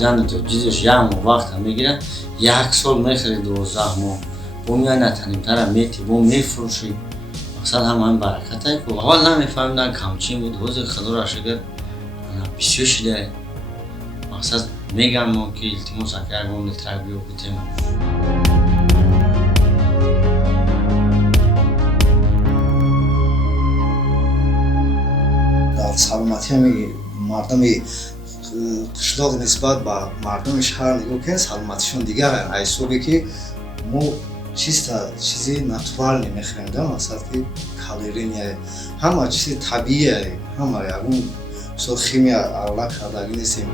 شدن تو چیزش یه وقت میگیره. یک سال میخری 12 ماه بومیای نتنیم تر میتی بوم میفروشی مقصد هم برکت های که اول نمیفهمیدن کمچین بود حوض خدا را شگر بسیار شده مقصد میگم ما که التماس اگر ما لیترک بیو بودیم در سلامتی همی مردم قشلاق نسبت به مردم شهر نگاه کنید سلامتیشون دیگر حیثوبی که ما چیزی ناتورال نمیخوریم مثلا که کالری نیست همه چیز طبیعیه همه یکون خیمی علاقه کردگی نیستیم